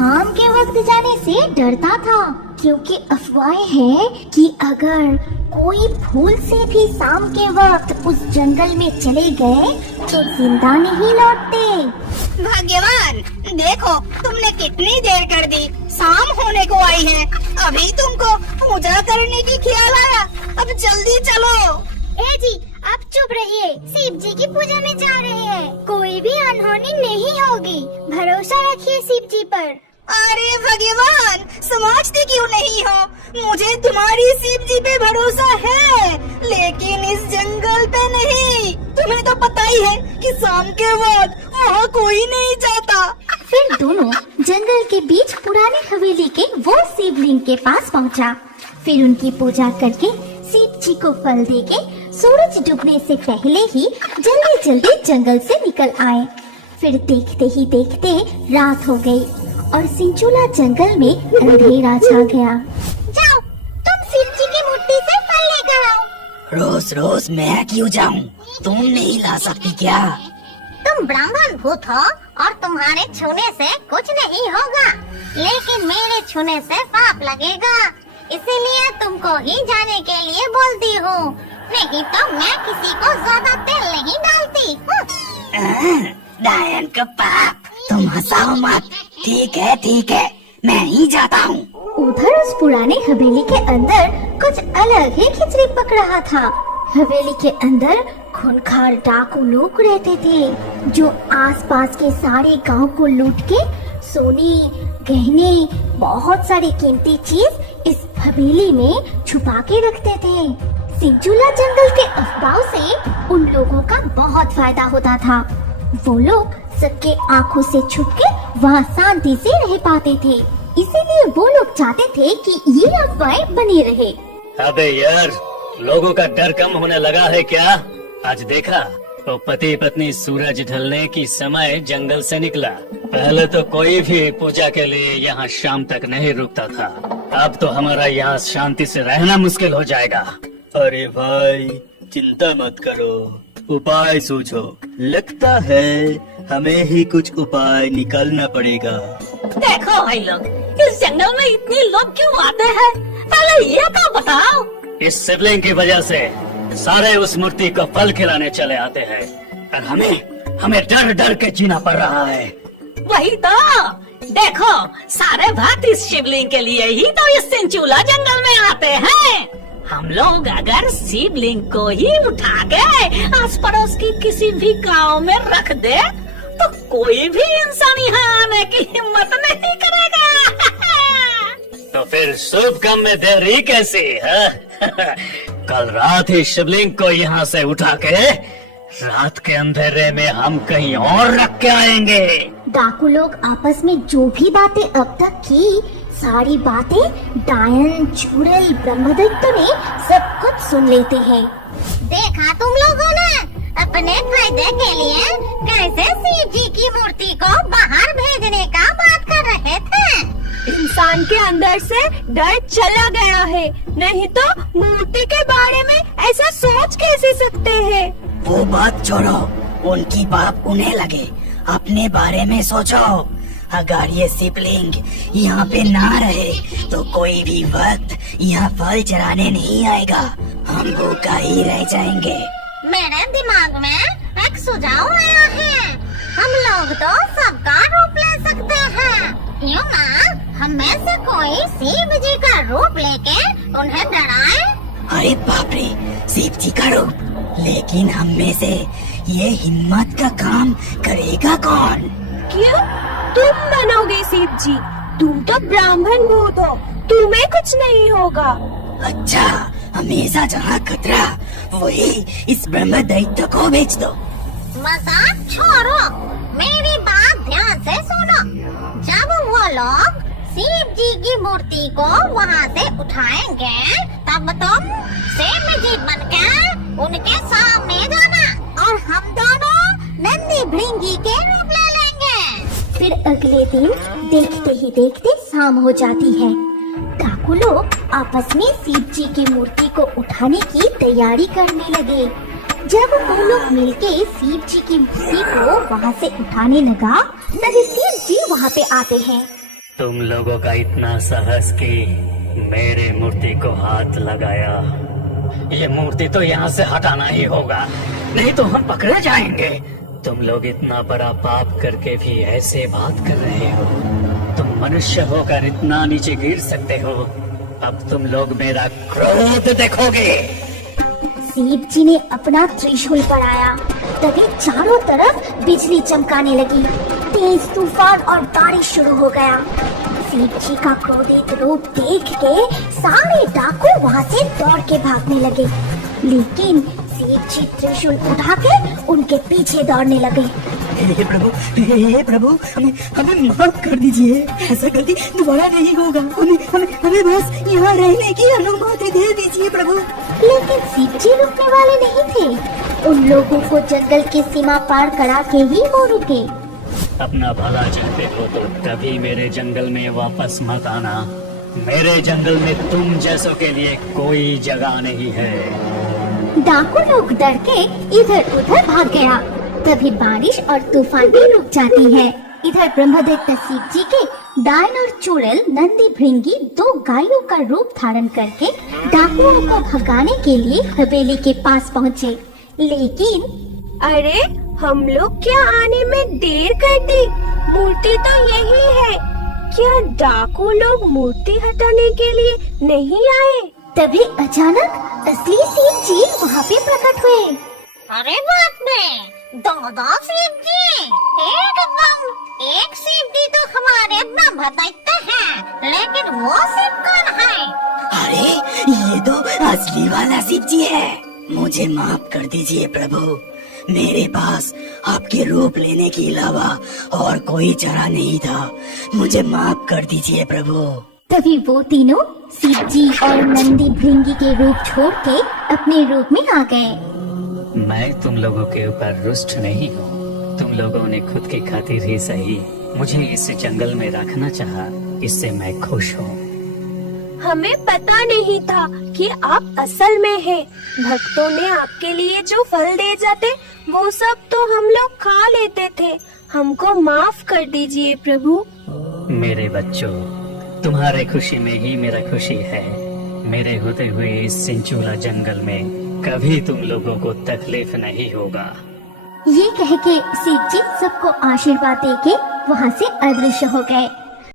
शाम के वक्त जाने से डरता था, क्योंकि अफवाहें हैं कि अगर कोई भूल से भी शाम के वक्त उस जंगल में चले गए तो जिंदा नहीं लौटते। भाग्यवान, देखो तुमने कितनी देर कर दी, शाम होने को आई है, अभी तुमको पूजा करने की ख्याल आया। अब जल्दी चलो। ए जी, आप चुप रहिए, शिव जी की पूजा में जा रहे हैं, कोई भी अनहोनी नहीं होगी, भरोसा रखिए शिव जी पर। अरे भगवान, समझते क्यों नहीं हो? मुझे तुम्हारी शिव जी पे भरोसा है, लेकिन इस जंगल पे नहीं। तुम्हें तो पता ही है कि शाम के बाद वहाँ कोई नहीं जाता। फिर दोनों जंगल के बीच पुरानी हवेली के वो शिवलिंग के पास पहुँचा। फिर उनकी पूजा करके शिव जी को फल देके सूरज डूबने से पहले ही जल्दी जल्दी जंगल से निकल आए। फिर देखते ही देखते रात हो गई और सिंचुला जंगल में अंधेरा छा गया। जाओ, तुम शिव जी की मूर्ति से फल लेकर आओ। रोज रोज मैं क्यों जाऊँ? तुम नहीं ला सकती क्या? तुम ब्राह्मण भूत हो और तुम्हारे छूने से कुछ नहीं होगा, लेकिन मेरे छूने से पाप लगेगा, इसीलिए तुमको ही जाने के लिए बोलती हूँ, नहीं तो मैं किसी को ज्यादा तेल नहीं डालती। डायन का पाप, तुम हंसाओ मत। ठीक है, मैं ही जाता हूँ। उधर उस पुराने हवेली के अंदर कुछ अलग ही खिचड़ी पक रहा था। हवेली के अंदर खूंखार डाकू लोग रहते थे, जो आसपास के सारे गांव को लूट के सोने, गहने, बहुत सारी कीमती चीज इस हवेली में छुपा के रखते थे। सिंचुला जंगल के अफवाहों से उन लोगों का बहुत फायदा होता था। वो लोग सबके आंखों से छुप के वहाँ शांति से रह पाते थे, इसीलिए वो लोग चाहते थे कि ये अफवाहें बनी रहे। अबे यार, लोगों का डर कम होने लगा है क्या? आज देखा तो पति पत्नी सूरज ढलने की समय जंगल से निकला। पहले तो कोई भी पूजा के लिए यहाँ शाम तक नहीं रुकता था, अब तो हमारा यहाँ शांति से रहना मुश्किल हो जाएगा। अरे भाई, चिंता मत करो, उपाय सोचो। लगता है हमें ही कुछ उपाय निकालना पड़ेगा। देखो भाई लोग, इस जंगल में इतने लोग क्यों आते हैं? पहले ये तो बताओ। इस शिवलिंग की वजह से सारे उस मूर्ति को फल खिलाने चले आते हैं और हमें डर डर के जीना पड़ रहा है। वही तो, देखो सारे भक्त इस शिवलिंग के लिए ही तो इस सिंचुला जंगल में आते हैं। हम लोग अगर शिवलिंग को ही उठा के आस पड़ोस की किसी भी गांव में रख दे तो कोई भी इंसान यहाँ आने की हिम्मत नहीं करेगा। तो फिर शुभ काम में देरी कैसी है? कल रात ही शिवलिंग को यहाँ से उठा के रात के अंधेरे में हम कहीं और रख के आएंगे। डाकू लोग आपस में जो भी बातें अब तक की, सारी बातें डायन, चुड़ैल, ब्रह्मदत्त ने सब कुछ सुन लेते हैं। देखा तुम लोगों ने, अपने फायदे के लिए कैसे शिव जी की मूर्ति को बाहर भेजने का बात कर रहे थे। इंसान के अंदर से डर चला गया है, नहीं तो मूर्ति के बारे में ऐसा सोच कैसे सकते हैं? वो बात छोड़ो, उनकी पाप उन्हें लगे, अपने बारे में सोचो। अगर ये शिवलिंग यहाँ पे ना रहे तो कोई भी वक्त यहाँ फल चढ़ाने नहीं आएगा, हम भूखा ही रह जाएंगे। मेरे दिमाग में एक सुझाव आया है, हम लोग तो सबका रूप ले सकते हैं, क्यों ना हम में से कोई शिव जी का रूप लेके उन्हें डराए। अरे बाप रे, शिव जी का रूप? लेकिन हम में से ये हिम्मत का काम करेगा कौन? क्यों? तुम बनोगे शिव जी? तुम तो ब्राह्मण भूत हो, तुम्हें कुछ नहीं होगा। अच्छा, हमेशा जहाँ खतरा वही इस ब्रह्म दैत्य को भेज दो। मजाक छोड़ो, मेरी बात ध्यान से सुनो। जब वो लोग शिव जी की मूर्ति को वहाँ से उठाएंगे, तब तुम शिव जी बनकर उनके सामने जाना और हम दोनों नंदी भृंगी के रूप ले लेंगे। फिर अगले दिन देखते ही देखते शाम हो जाती है। डाकू लोग आपस में शिव जी की मूर्ति को उठाने की तैयारी करने लगे। जब वो लोग मिलके शिव जी की मूर्ति को वहाँ से उठाने लगा, तभी शिव जी वहाँ पे आते हैं। तुम लोगों का इतना साहस कि मेरे मूर्ति को हाथ लगाया। ये मूर्ति तो यहाँ से हटाना ही होगा, नहीं तो हम पकड़े जाएंगे। तुम लोग इतना बड़ा पाप करके भी ऐसे बात कर रहे हो। तुम मनुष्य होकर इतना नीचे गिर सकते हो। अब तुम लोग मेरा क्रोध देखोगे। शिव जी ने अपना त्रिशूल बढ़ाया, तभी चारों तरफ बिजली चमकाने लगी। तेज तूफान और बारिश शुरू हो गया। शिव जी का क्रोधित रूप देख के सारे डाकू वहाँ से दौड़ के भागने लगे, लेकिन शिव जी त्रिशूल उठा के उनके पीछे दौड़ने लगे। हे प्रभु, हमें माफ कर दीजिए। ऐसा गलती दोबारा नहीं होगा। हमें बस यहाँ रहने की अनुमति दे दीजिए प्रभु। लेकिन शिव जी रुकने वाले नहीं थे। उन लोगों को जंगल की सीमा पार करा के ही वो रुके। अपना भला चाहते हो तो कभी मेरे जंगल में वापस मत आना। मेरे जंगल में तुम जैसों के लिए कोई जगह नहीं है। डाकू लोग डर के इधर उधर भाग गया। तभी बारिश और तूफान भी रुक जाती है। इधर ब्रह्मदत्त शिव जी के डायन और चुड़ैल नंदी भृंगी 2 गायों का रूप धारण करके डाकुओं को भगाने के लिए हवेली के पास पहुँचे। लेकिन अरे हम लोग क्या आने में देर कर दी? मूर्ति तो यही है। क्या डाकू लोग मूर्ति हटाने के लिए नहीं आए? तभी अचानक असली शिव जी वहाँ पे प्रकट हुए। अरे बाप रे, 2 शिव जी एकदम। एक शिव जी तो हमारे ब्रह्मदैत्य हैं, लेकिन वो शिव कौन है? अरे ये तो असली वाला शिव जी है। मुझे माफ कर दीजिए प्रभु। मेरे पास आपके रूप लेने के अलावा और कोई चारा नहीं था। मुझे माफ कर दीजिए प्रभु। तभी वो तीनों शिव जी और नंदी भृंगी के रूप छोड़ के अपने रूप में आ गए। मैं तुम लोगों के ऊपर रुष्ट नहीं हूँ। तुम लोगों ने खुद की खातिर ही सही मुझे इस जंगल में रखना चाहा, इससे मैं खुश हूँ। हमें पता नहीं था कि आप असल में हैं। भक्तों ने आपके लिए जो फल दे जाते वो सब तो हम लोग खा लेते थे। हमको माफ कर दीजिए प्रभु। मेरे बच्चों, तुम्हारे खुशी में ही मेरा खुशी है। मेरे होते हुए इस सिंचूला जंगल में कभी तुम लोगों को तकलीफ नहीं होगा। ये कह के शिव जी सबको आशीर्वाद देके वहाँ से अदृश्य हो गए।